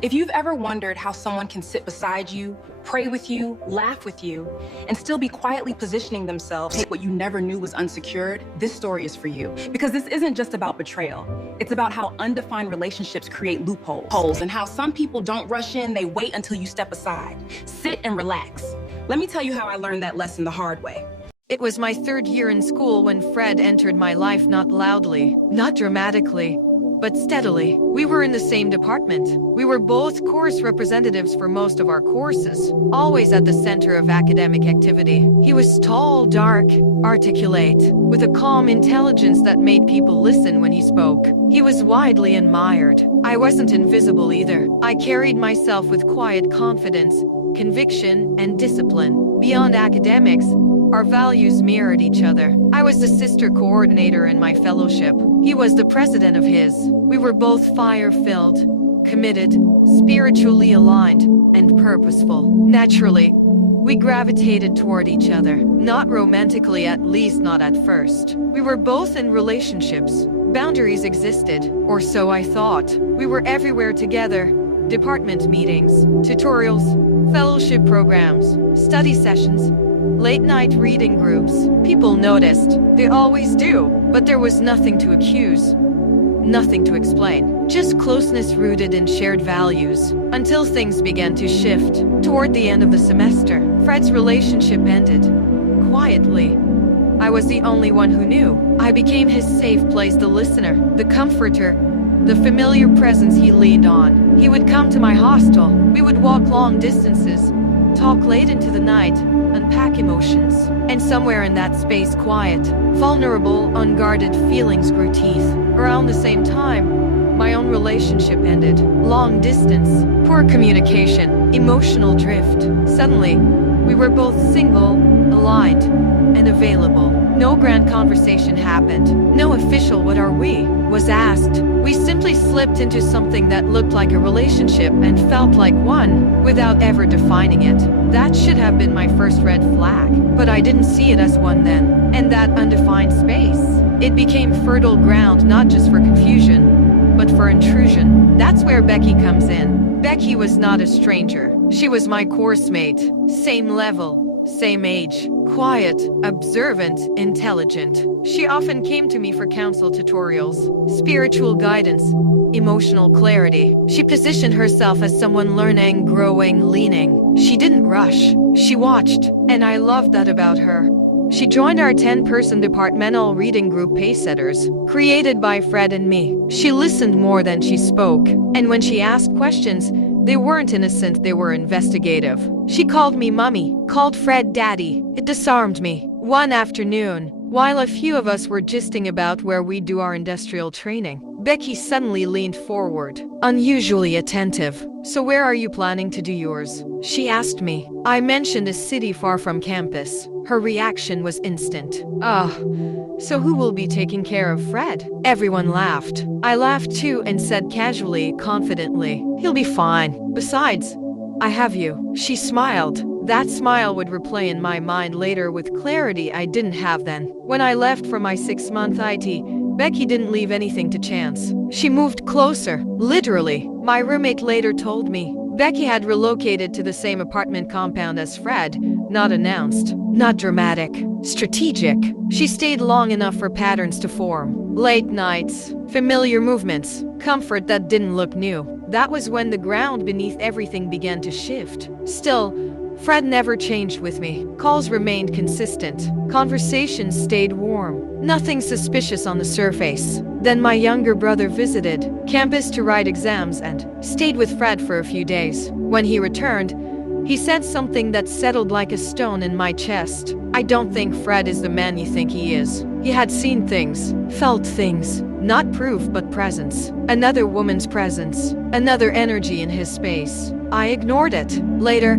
If you've ever wondered how someone can sit beside you, pray with you, laugh with you, and still be quietly positioning themselves to take what you never knew was unsecured, this story is for you. Because this isn't just about betrayal. It's about how undefined relationships create loopholes and how some people don't rush in, they wait until you step aside. Sit and relax. Let me tell you how I learned that lesson the hard way. It was my third year in school when Fred entered my life, not loudly, not dramatically, but steadily. We were in the same department. We were both course representatives for most of our courses, always at the center of academic activity. He was tall, dark, articulate, with a calm intelligence that made people listen when he spoke. He was widely admired. I wasn't invisible either. I carried myself with quiet confidence, conviction, and discipline. Beyond academics, our values mirrored each other. I was the sister coordinator in my fellowship. He was the president of his. We were both fire-filled, committed, spiritually aligned, and purposeful. Naturally, we gravitated toward each other. Not romantically, at least not at first. We were both in relationships. Boundaries existed, or so I thought. We were everywhere together. Department meetings, tutorials, fellowship programs, study sessions, late-night reading groups. People noticed. They always do. But there was nothing to accuse. Nothing to explain. Just closeness rooted in shared values. Until things began to shift. Toward the end of the semester, Fred's relationship ended. Quietly. I was the only one who knew. I became his safe place, the listener, the comforter, the familiar presence he leaned on. He would come to my hostel. We would walk long distances, talk late into the night, unpack emotions. And somewhere in that space, quiet, vulnerable, unguarded feelings grew teeth. Around the same time, my own relationship ended. Long distance, poor communication, emotional drift. Suddenly, we were both single, aligned, and available. No grand conversation happened. No official "what are we?" was asked. We simply slipped into something that looked like a relationship and felt like one, without ever defining it. That should have been my first red flag, but I didn't see it as one then. And that undefined space, it became fertile ground not just for confusion, but for intrusion. That's where Becky comes in. Becky was not a stranger. She was my course mate. Same level, same age. Quiet, observant, intelligent. She often came to me for counsel tutorials, spiritual guidance, emotional clarity. She positioned herself as someone learning, growing, leaning. She didn't rush. She watched, and I loved that about her. She joined our 10-person departmental reading group Pacesetters, created by Fred and me. She listened more than she spoke, and when she asked questions, they weren't innocent, they were investigative. She called me Mummy, called Fred Daddy. It disarmed me. One afternoon, while a few of us were gisting about where we do our industrial training, Becky suddenly leaned forward, unusually attentive. "So where are you planning to do yours?" she asked me. I mentioned a city far from campus. Her reaction was instant. So who will be taking care of Fred?" Everyone laughed. I laughed too and said casually, confidently, "He'll be fine. Besides, I have you." She smiled. That smile would replay in my mind later with clarity I didn't have then. When I left for my 6-month IT, Becky didn't leave anything to chance. She moved closer, literally. My roommate later told me Becky had relocated to the same apartment compound as Fred, not announced, not dramatic, strategic. She stayed long enough for patterns to form. Late nights, familiar movements, comfort that didn't look new. That was when the ground beneath everything began to shift. Still, Fred never changed with me. Calls remained consistent. Conversations stayed warm. Nothing suspicious on the surface. Then my younger brother visited campus to write exams and stayed with Fred for a few days. When he returned, he said something that settled like a stone in my chest. "I don't think Fred is the man you think he is." He had seen things, felt things. Not proof, but presence. Another woman's presence. Another energy in his space. I ignored it. Later,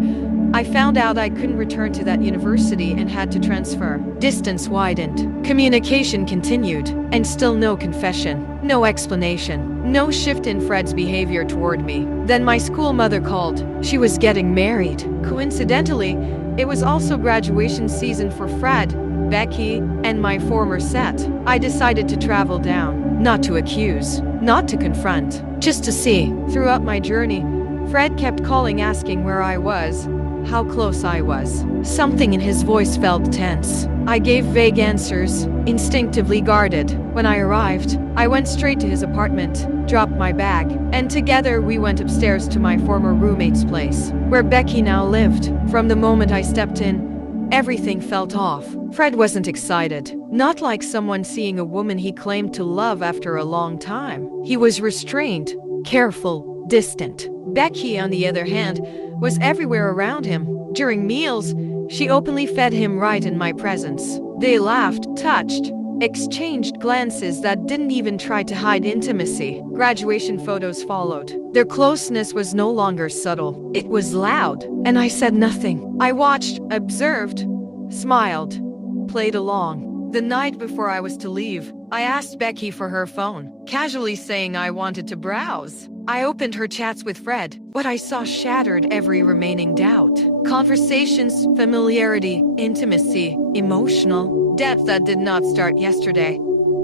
I found out I couldn't return to that university and had to transfer. Distance widened. Communication continued. And still no confession. No explanation. No shift in Fred's behavior toward me. Then my school mother called. She was getting married. Coincidentally, it was also graduation season for Fred, Becky, and my former set. I decided to travel down. Not to accuse. Not to confront. Just to see. Throughout my journey, Fred kept calling, asking where I was, how close I was. Something in his voice felt tense. I gave vague answers, instinctively guarded. When I arrived, I went straight to his apartment, dropped my bag, and together we went upstairs to my former roommate's place, where Becky now lived. From the moment I stepped in, everything felt off. Fred wasn't excited, not like someone seeing a woman he claimed to love after a long time. He was restrained, careful, distant. Becky, on the other hand, was everywhere around him. During meals, she openly fed him right in my presence. They laughed, touched, exchanged glances that didn't even try to hide intimacy. Graduation photos followed. Their closeness was no longer subtle. It was loud, and I said nothing. I watched, observed, smiled, played along. The night before I was to leave, I asked Becky for her phone, casually saying I wanted to browse. I opened her chats with Fred. What I saw shattered every remaining doubt. Conversations, familiarity, intimacy, emotional depth that did not start yesterday.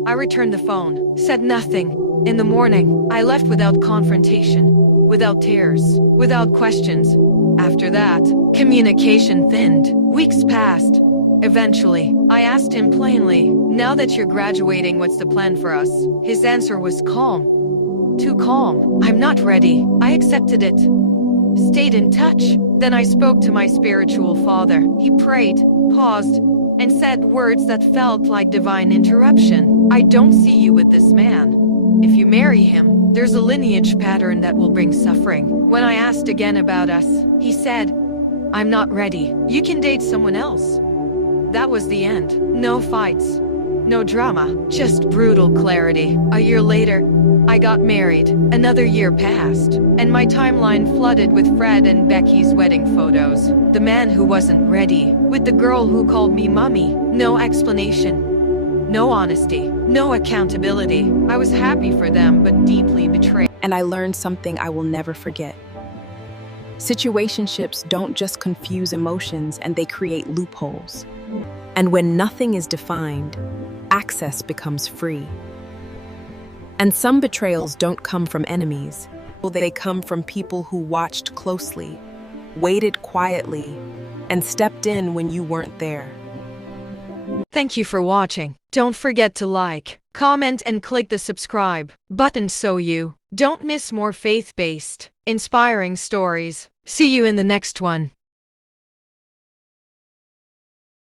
I returned the phone, said nothing. In the morning, I left without confrontation, without tears, without questions. After that, communication thinned. Weeks passed. Eventually, I asked him plainly, "Now that you're graduating, what's the plan for us?" His answer was calm. Too calm. "I'm not ready." I accepted it. Stayed in touch. Then I spoke to my spiritual father. He prayed, paused, and said words that felt like divine interruption. "I don't see you with this man. If you marry him, there's a lineage pattern that will bring suffering." When I asked again about us, he said, "I'm not ready. You can date someone else." That was the end. No fights, no drama, just brutal clarity. A year later, I got married. Another year passed, and my timeline flooded with Fred and Becky's wedding photos. The man who wasn't ready, with the girl who called me mommy. No explanation, no honesty, no accountability. I was happy for them, but deeply betrayed. And I learned something I will never forget. Situationships don't just confuse emotions, and they create loopholes. And when nothing is defined, access becomes free. And some betrayals don't come from enemies. They come from people who watched closely, waited quietly, and stepped in when you weren't there. Thank you for watching. Don't forget to like, comment, and click the subscribe button so you don't miss more faith-based, inspiring stories. See you in the next one.